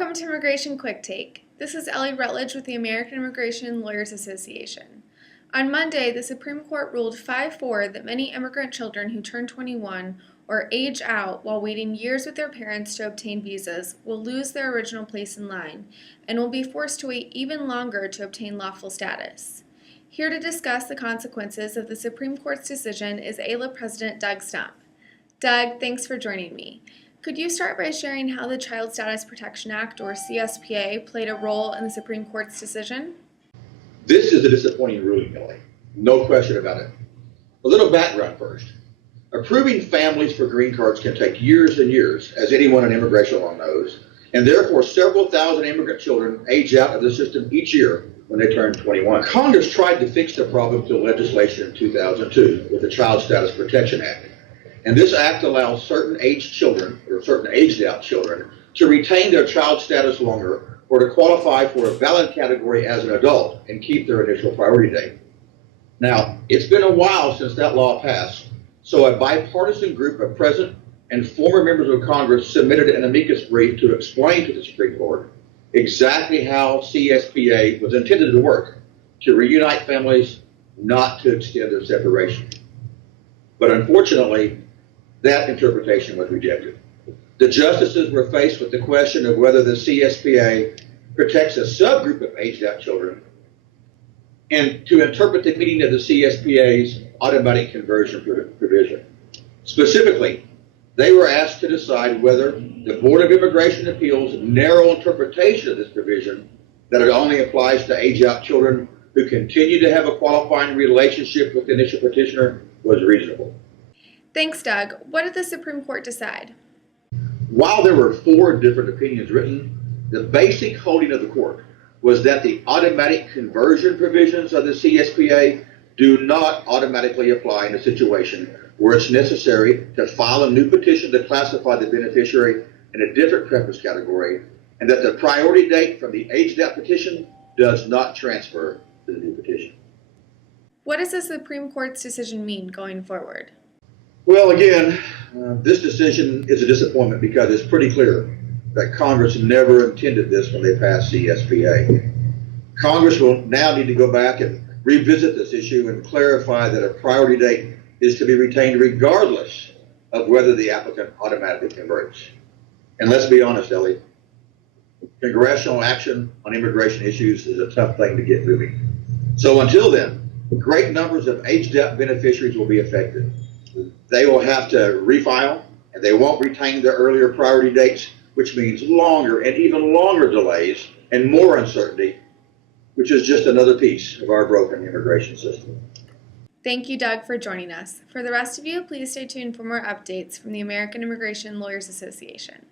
Welcome to Immigration Quicktake. This is Ellie Rutledge with the American Immigration Lawyers Association. On Monday, the Supreme Court ruled 5-4 that many immigrant children who turn 21 or age out while waiting years with their parents to obtain visas will lose their original place in line and will be forced to wait even longer to obtain lawful status. Here to discuss the consequences of the Supreme Court's decision is AILA President Doug Stump. Doug, thanks for joining me. Could you start by sharing how the Child Status Protection Act, or CSPA, played a role in the Supreme Court's decision? This is a disappointing ruling, Ellie. No question about it. A little background first. Approving families for green cards can take years and years, as anyone in immigration law knows, and therefore several thousand immigrant children age out of the system each year when they turn 21. Congress tried to fix the problem through legislation in 2002 with the Child Status Protection Act. And this act allows certain aged children, or certain aged out children, to retain their child status longer or to qualify for a valid category as an adult and keep their initial priority date. Now, it's been a while since that law passed, so a bipartisan group of present and former members of Congress submitted an amicus brief to explain to the Supreme Court exactly how CSPA was intended to work, to reunite families, not to extend their separation. But unfortunately, that interpretation was rejected. The justices were faced with the question of whether the CSPA protects a subgroup of aged out children and to interpret the meaning of the CSPA's automatic conversion provision. Specifically, they were asked to decide whether the Board of Immigration Appeals' narrow interpretation of this provision, that it only applies to aged out children who continue to have a qualifying relationship with the initial petitioner, was reasonable. Thanks, Doug. What did the Supreme Court decide? While there were 4 different opinions written, the basic holding of the court was that the automatic conversion provisions of the CSPA do not automatically apply in a situation where it's necessary to file a new petition to classify the beneficiary in a different preference category, and that the priority date from the aged out petition does not transfer to the new petition. What does the Supreme Court's decision mean going forward? Well, again, this decision is a disappointment because it's pretty clear that Congress never intended this when they passed CSPA. Congress will now need to go back and revisit this issue and clarify that a priority date is to be retained regardless of whether the applicant automatically converts. And let's be honest, Ellie, congressional action on immigration issues is a tough thing to get moving. So until then, great numbers of aged out beneficiaries will be affected. They will have to refile, and they won't retain their earlier priority dates, which means longer and even longer delays and more uncertainty, which is just another piece of our broken immigration system. Thank you, Doug, for joining us. For the rest of you, please stay tuned for more updates from the American Immigration Lawyers Association.